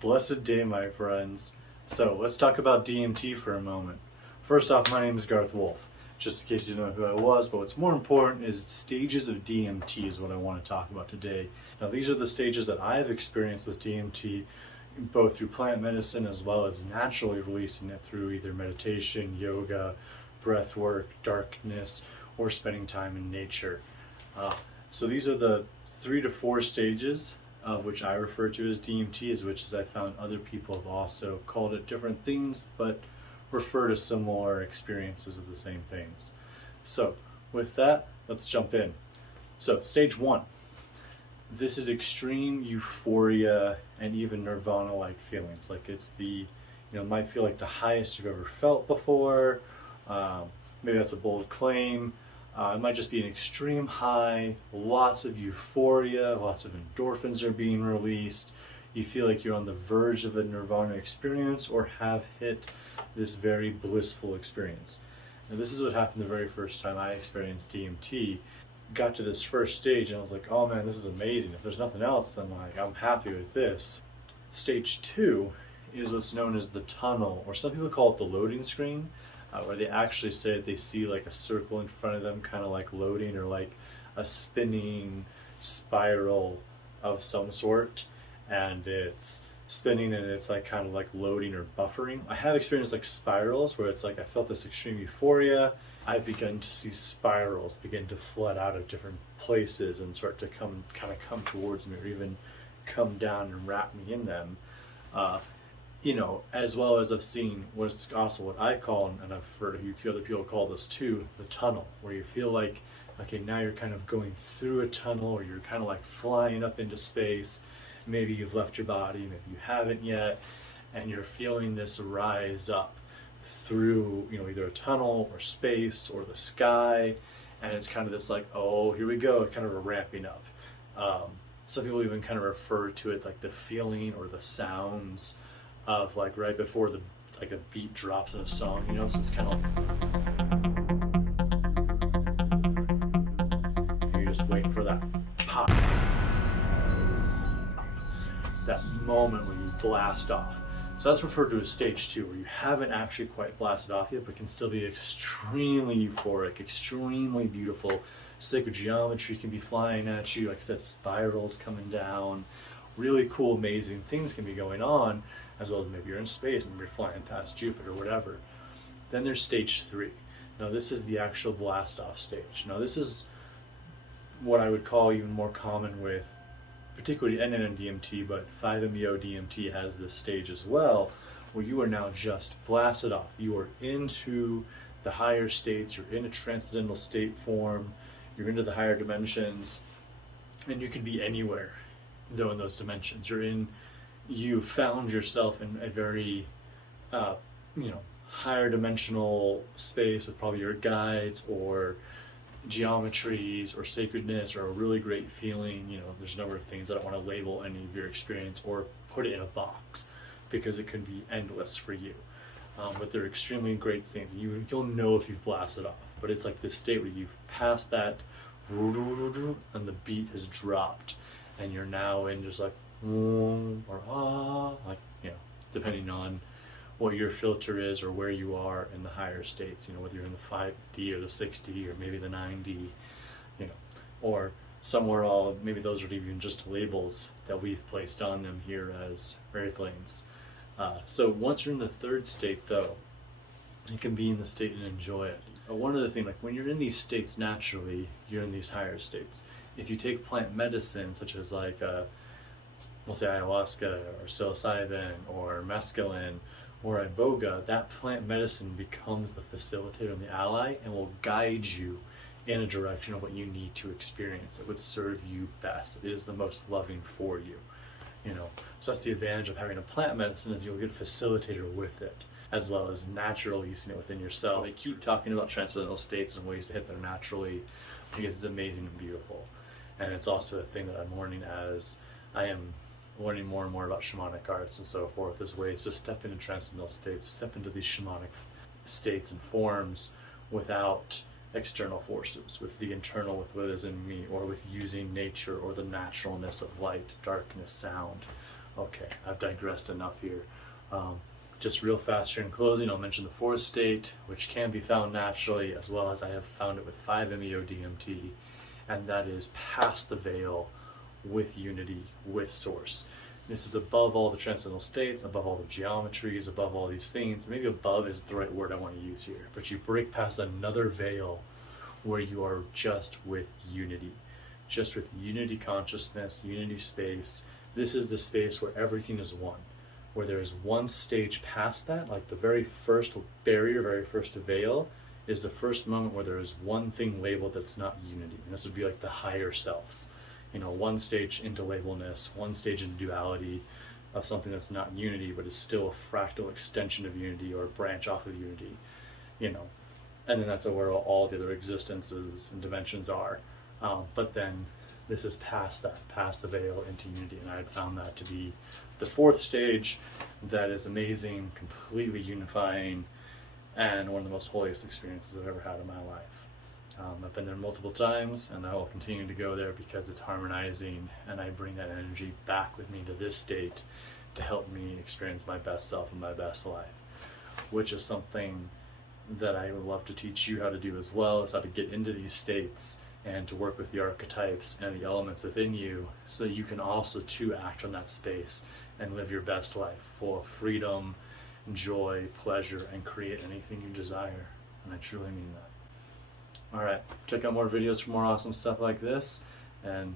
Blessed day, my friends. So let's talk about DMT for a moment. First off, my name is Garth Wolf, just in case you don't know who I was, but what's more important is stages of DMT is what I want to talk about today. Now these are the stages that I have experienced with DMT, both through plant medicine as well as naturally releasing it through either meditation, yoga, breathwork, darkness, or spending time in nature. So these are the 3 to 4 stages of which I refer to as DMT, which is I found other people have also called it different things, but refer to similar experiences of the same things. So with that, let's jump in. So stage 1, this is extreme euphoria and even nirvana-like feelings. Like it's the, might feel like the highest you've ever felt before. Maybe that's a bold claim. It might just be an extreme high, lots of euphoria, lots of endorphins are being released. You feel like you're on the verge of a nirvana experience or have hit this very blissful experience. And this is what happened the very first time I experienced DMT. Got to this first stage and I was like, oh man, this is amazing. If there's nothing else, then I'm happy with this. Stage 2 is what's known as the tunnel, or some people call it the loading screen. Where they actually say that they see like a circle in front of them, kind of like loading, or like a spinning spiral of some sort, and it's spinning and it's like kind of like loading or buffering. I have experienced like spirals where it's like I felt this extreme euphoria. I've begun to see spirals begin to flood out of different places and start to come towards me, or even come down and wrap me in them. As well as I've seen what's also what I call, and I've heard a few other people call this too, the tunnel, where you feel like, okay, now you're kind of going through a tunnel, or you're kind of like flying up into space. Maybe you've left your body, maybe you haven't yet, and you're feeling this rise up through, either a tunnel or space or the sky, and it's kind of this like, oh, here we go, kind of a ramping up. Some people even kind of refer to it like the feeling or the sounds of like right before a beat drops in a song, so it's kind of like you're just waiting for that pop, that moment when you blast off. So that's referred to as stage 2, where you haven't actually quite blasted off yet, but can still be extremely euphoric, extremely beautiful. Sacred geometry can be flying at you, like I said, spirals coming down. Really cool, amazing things can be going on, as well as maybe you're in space and you're flying past Jupiter or whatever. Then there's stage 3. Now this is the actual blast off stage. Now this is what I would call even more common with particularly NN-DMT, but 5-MeO DMT has this stage as well, where you are now just blasted off. You are into the higher states, you're in a transcendental state form, you're into the higher dimensions, and you can be anywhere though in those dimensions. You've found yourself in a very higher dimensional space with probably your guides or geometries or sacredness or a really great feeling. There's a number of things. I don't want to label any of your experience or put it in a box because it can be endless for you. But they're extremely great things. You'll know if you've blasted off, but it's like this state where you've passed that and the beat has dropped and you're now in just like or depending on what your filter is or where you are in the higher states, whether you're in the 5D or the 6D or maybe the 9D, or somewhere maybe those are even just labels that we've placed on them here as earthlings. So once you're in the 3rd state though, you can be in the state and enjoy it. One other thing, like when you're in these states naturally, you're in these higher states. If you take plant medicine, such as we'll say ayahuasca or psilocybin or mescaline or iboga, that plant medicine becomes the facilitator and the ally and will guide you in a direction of what you need to experience that would serve you best. It is the most loving for you. So that's the advantage of having a plant medicine, is you'll get a facilitator with it, as well as naturally releasing it within yourself. I keep talking about transcendental states and ways to hit them naturally because it's amazing and beautiful. And it's also a thing that I'm learning as I am learning more and more about shamanic arts and so forth, as ways to step into transcendental states, step into these shamanic states and forms without external forces, with the internal, with what is in me, or with using nature or the naturalness of light, darkness, sound, Okay, I've digressed enough here. Just real fast here in closing, I'll mention the fourth state, which can be found naturally, as well as I have found it with 5-MeO DMT, and that is past the veil with unity, with source. This is above all the transcendental states, above all the geometries, above all these things. Maybe above is the right word I want to use here, but you break past another veil where you are just with unity, just with unity consciousness, unity space. This is the space where everything is one, where there is one stage past that, like the very first barrier, very first veil, is the first moment where there is one thing labeled that's not unity. And this would be like the higher selves. You know, one stage into labelness, one stage into duality of something that's not unity, but is still a fractal extension of unity or a branch off of unity, you know. And then that's where all the other existences and dimensions are. But then this is past that, past the veil into unity. And I had found that to be the fourth stage that is amazing, completely unifying, and one of the most holiest experiences I've ever had in my life. I've been there multiple times, and I will continue to go there because it's harmonizing, and I bring that energy back with me to this state to help me experience my best self and my best life, which is something that I would love to teach you how to do as well, is how to get into these states and to work with the archetypes and the elements within you so that you can also too act on that space and live your best life full of freedom, joy, pleasure, and create anything you desire. And I truly mean that. All right, check out more videos for more awesome stuff like this, and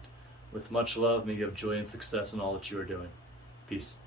with much love, may you have joy and success in all that you are doing. Peace.